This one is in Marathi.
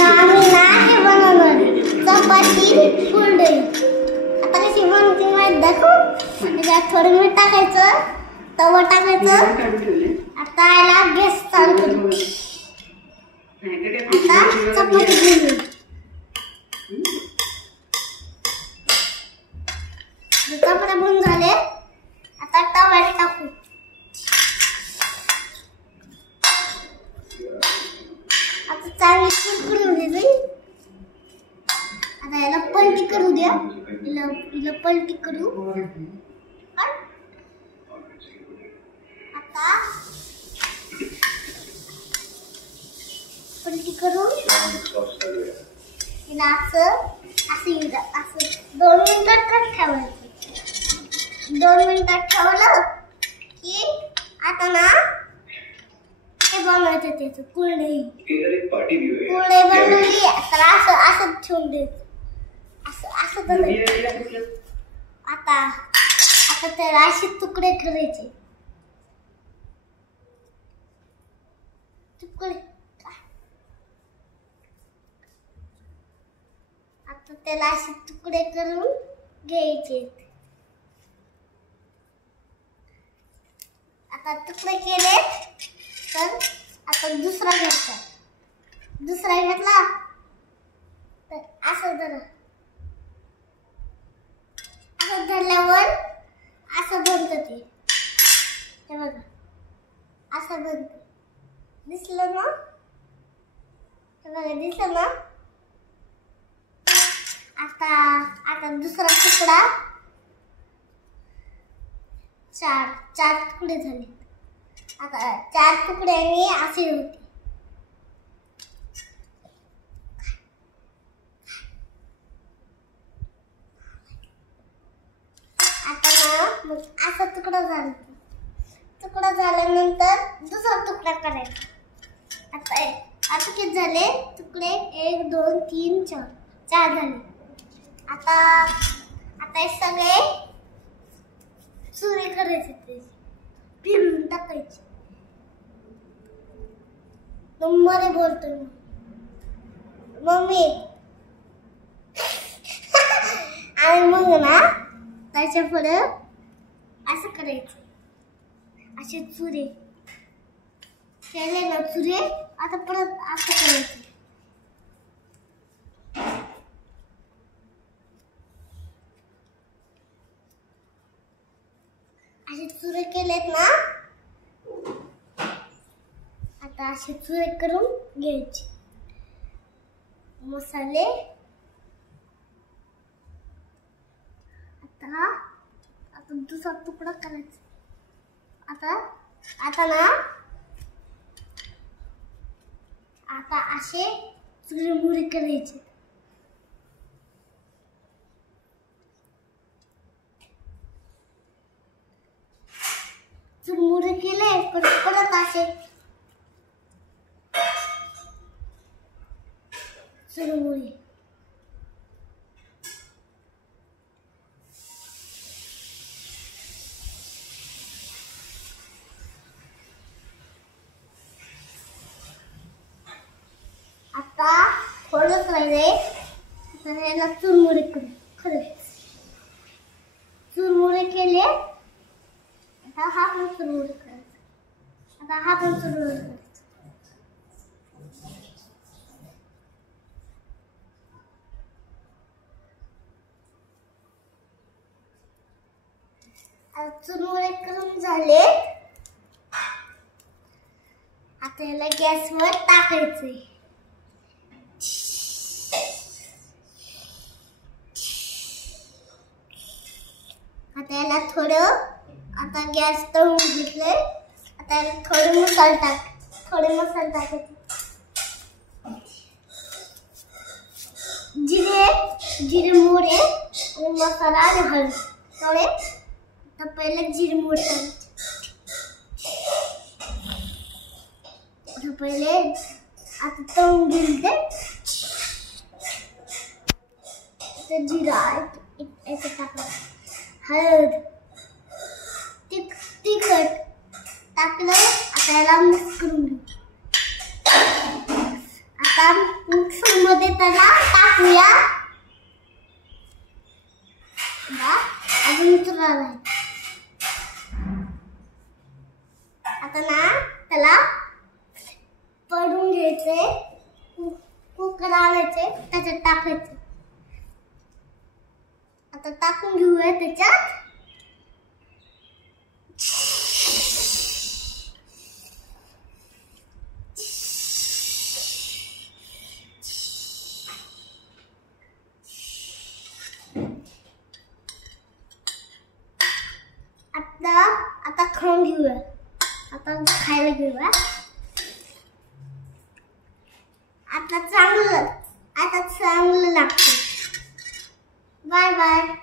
आम्ही ना हे बनवणार चपाती कुरडई. आता कशी बनवते माहित दाखवू. त्याच्यात थोडं मीठ टाकायचं, तवा टाकायचं. आता याला गॅस चालू करू. आता चपाती घेऊ. चपात्या बनून झाले. आता तव्यात टाकू. आता चांगली कुरकुरी द्यायची. आता याला पलटी करू द्या. हिला पलटी करू. आता पलटी करू. हिला असं 2 मिनिटात ठेवायचं. 2 मिनिटात ठेवलं की आता ना हे बनवायचं त्याचं कुरडई. कुरडई बनवली तर असं ठेवून द्यायचं. असं आता त्याला असे तुकडे करायचे. आता त्याला असे तुकडे करून घ्यायचे. आता तुकडे केले तर आता दुसरा घ्यायचा. दुसरा घेतला तर असं धरा. असं धरल्यावर असं बनतं ते. हे बघा असं बनतं. दिसलं ना? हे बघा दिसलं ना? आता दुसरा तुकडा. 4 तुकडे झाले. आता 4 तुकड्यांनी असे होते. आता ना मग असा तुकडा झाला. तुकडा झाल्यानंतर दुसरा तुकडा करायचा. आता किती झाले तुकडे? 1 2 3 4 झाले. आता हे सगळे चुरे करायचे. ते फिरून टाकायचे. नंबर बोलतोय मम्मी. आणि मग ना त्याच्या पुढे असं करायचं. असे चुरे केले ना चुरे. आता परत असं करायचं. असे चुरे केलेत ना. आता असे चुरे करून घ्यायचे. मसाले आता दुसरा तुकडा करायचा. आता ना आता असे चुरमुरे करायचे. चुरमुरे केले परत असे चुरमुरे. आता थोडंच राहिले. तर याला चुरमुरे चुरमुरे केले. आता हा पण चुरमुरे करायचा. आता हा पण चुरमुरे करायचा. चुरमुरे करून झाले. आता याला गॅसवर टाकायचे. आता याला थोडं गॅस तळून घेतले. आता याला थोडे मसाले टाकायचे. जिरे मोहरी आणि मसाला आणि हळद थोडे. आता पहिले जिरे मोहरी टाकायचे. पहिले आता तळून घेतले. जिरा याचं टाकायचं. हळद तिखट टाकलं. आता याला मिक्स करून घेऊ. आता आता मिक्सर मध्ये त्याला टाकूया. अजून तुला आता ना त्याला पडून घ्यायचे. कुकर आणायचे, त्याच्यात टाकायचे. आता टाकून घेऊया त्याच्यात. आता खाऊन घेऊया. आता खायला घेऊया. आता चांगलं लागतं. Bye bye.